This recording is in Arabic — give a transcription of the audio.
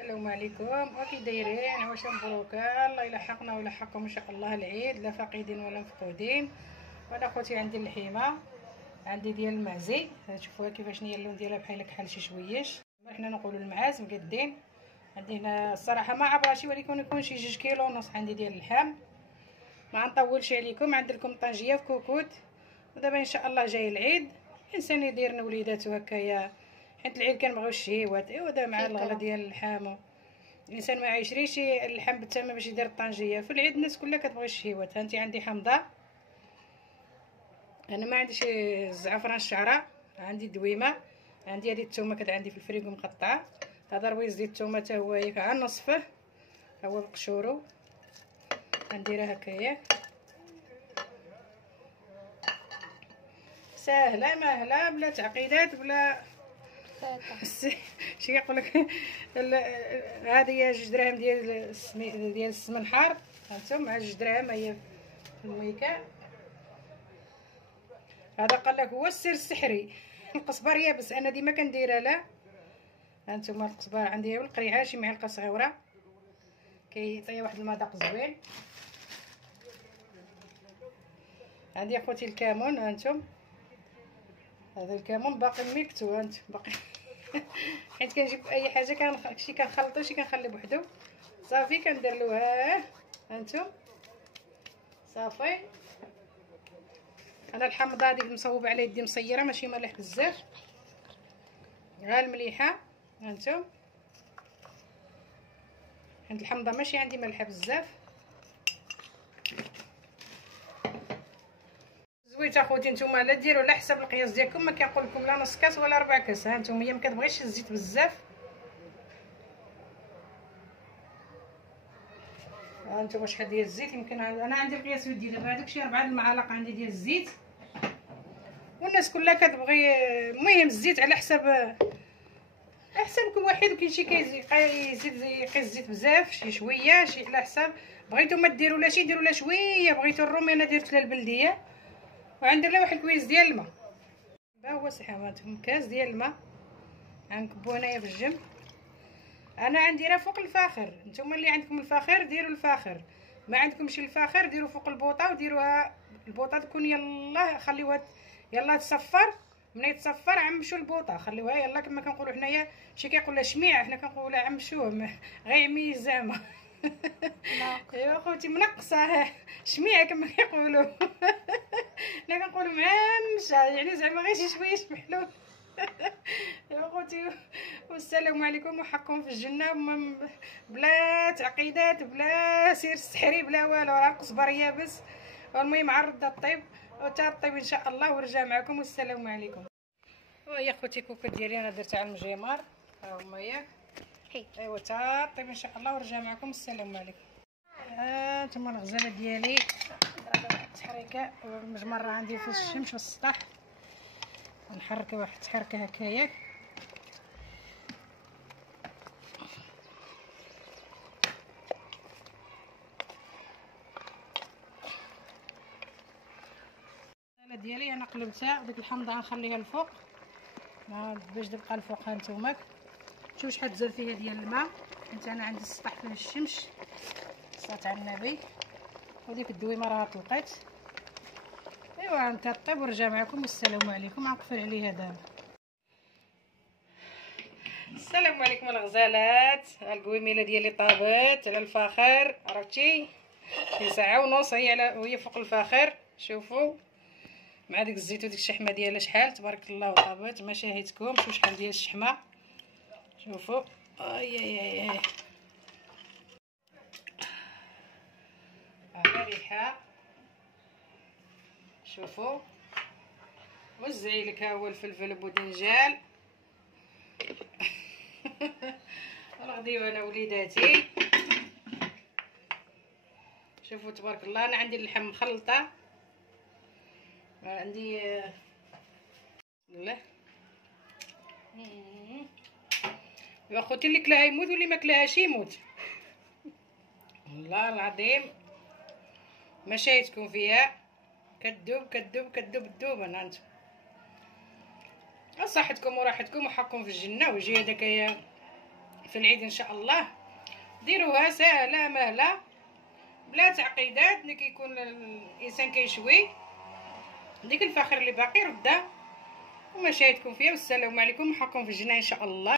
السلام عليكم، وكي دايرين؟ واش مبروكه، الله يلحقنا ويلحقكم ان شاء الله العيد، لا فاقدين ولا مفقودين. وانا خوتي عندي اللحيمه، عندي ديال المعزي، شوفوها كيفاش هي اللون ديالها بحال كحل شي شويش. حنا نقولوا المعاز مقادين. عندي هنا الصراحه ما عبراشي، ولكن يكون شي 2 كيلو ونص عندي ديال اللحم. ما نطولش عليكم، عندي لكم طنجيه في كوكوت. ودابا ان شاء الله جاي العيد، الانسان يدير وليداتو هكايا، حيت العيد كنبغيو الشهيوات. ايوا دابا مع الغلا ديال اللحم الانسان ما يعيشريش اللحم بالتمام باش يدير الطنجيه. في العيد الناس كلها كتبغي الشهيوات. هانتي عندي حمضه، انا ما عنديش الزعفران الشعراء، عندي دويمه، عندي هذه الثومه كانت عندي في الفريكو مقطعه. هذا رويز ديال الثومه حتى هو على نصفه، ها هو بقشورو. غنديرها هكايا ساهله ماهله، بلا تعقيدات بلا شي يقولك. هذه هي 2 دراهم ديال السمن حار، هانتوما مع 2 دراهم هي في الميكا. هذا قال لك هو السر السحري. القزبر يابس انا ديما كنديرها. لا هانتوما القزبر عندي والقريعه شي معلقه صغيره، كيعطي واحد المذاق زوين. عندي اخوتي الكمون، هانتوما هذا الكمون باقي ميكتو، هانتوما باقي. حيت كنجيب اي حاجه شي كنخلطو شي كنخلي بوحدو، صافي كندير له هانتوما صافي. انا الحمضه هذيك مصوبه على يدي مصيره، ماشي مالح بزاف، غير المليحه. هانتوما عند الحمضه ماشي عندي مالحه بزاف. زويته اخوتي، نتوما لا ديروا على حسب القياس ديالكم، ما كنقول لكم لا نص كاس ولا 4 كاس. هانتوما هي ما كتبغيش الزيت بزاف. هانتوما شحال ديال الزيت؟ يمكن انا عندي القياس ودي دابا هذوك شي 4 المعالق عندي ديال الزيت، والناس كلها كتبغي. المهم الزيت على حسب كل واحد. وكاين شي كيزيد يقيس الزيت بزاف، شي شويه، شي على حسب. بغيتو ما ديروا لا شي ديروا لا شويه. بغيتو الرومي انا درت لها البلديه، وغندير لها واحد الكويس ديال الماء. ها هو صحيحاتهم كاس ديال الماء، غنكبو هنايا في الجنب. انا عندي راه فوق الفاخر، نتوما اللي عندكم الفاخر ديروا الفاخر، ما عندكمش الفاخر ديروا فوق البوطه. وديروها البوطه تكون يلا خليوها يلا تصفر. ملي تصفر عمشوا البوطه، خليوها يلا كما كنقولوا حنايا. شي كيقول لها شميع، حنا كنقولوا عمشوه غيعمي زعما. ايوا خوتي منقصه شميع كما كيقولوا. حنا كنقولوا معمشه، يعني زعما غير شي شويه محلول. يا خوتي والسلام عليكم، وحقكم في الجنه. بلا تعقيدات، بلا سير سحري، بلا والو. راه القزبر يابس، والمهم عرض الطيب وتا الطيب ان شاء الله، ورجع معكم والسلام عليكم. ويا خوتي كوكو ديالي انا درتها على المجمر، ها هما ياك. ايوا تا الطيب ان شاء الله، ورجع معكم السلام عليكم. ها نتوما الغزاله ديالي تحريكه، المجمر راه عندي في الشمس والسطح، نحركها واحد التحركه هكايا. ديالي انا قلبتها، ديك الحمضه غنخليها الفوق باش تبقى الفوق. هانتوما شوفوا شحال زاد فيها ديال الماء، حيت انا عندي السطح فيه الشمس، صلاه على النبي. وديك الدويمه راه طلقات. ايوا انت طيب ورجع معكم والسلام عليكم. غنقفل عليها دابا. السلام عليكم الغزالات. القويميله ديالي طابت على الفاخر، عرفتي شي ساعه ونص وهي فوق الفاخر. شوفوا مع ديك الزيت وديك الشحمه ديالها شحال تبارك الله طابت. ما شاهدتكم شوفوا شحال ديال الشحمه، شوفوا اي على ريحه. شوفوا وزعي لك ها هو الفلفل بودنجال. نغديو انا وليداتي. شوفوا تبارك الله. انا عندي اللحم مخلطه، عندي لا يا اخوتي اللي كلاها يموت واللي ما كلاهاش يموت، والله العظيم. ما شايتكم فيها كدوب كدوب كدوب الدوب. انا انتم صحتكم وراحتكم وحقكم في الجنه. ويجي هذاك في العيد ان شاء الله. ديروها سهله مهله بلا تعقيدات، ملي كيكون الانسان كيشوي ديك الفخر اللي باقي رده. وما شاهدكم فيها، والسلام عليكم، نلقاكم في الجنه ان شاء الله.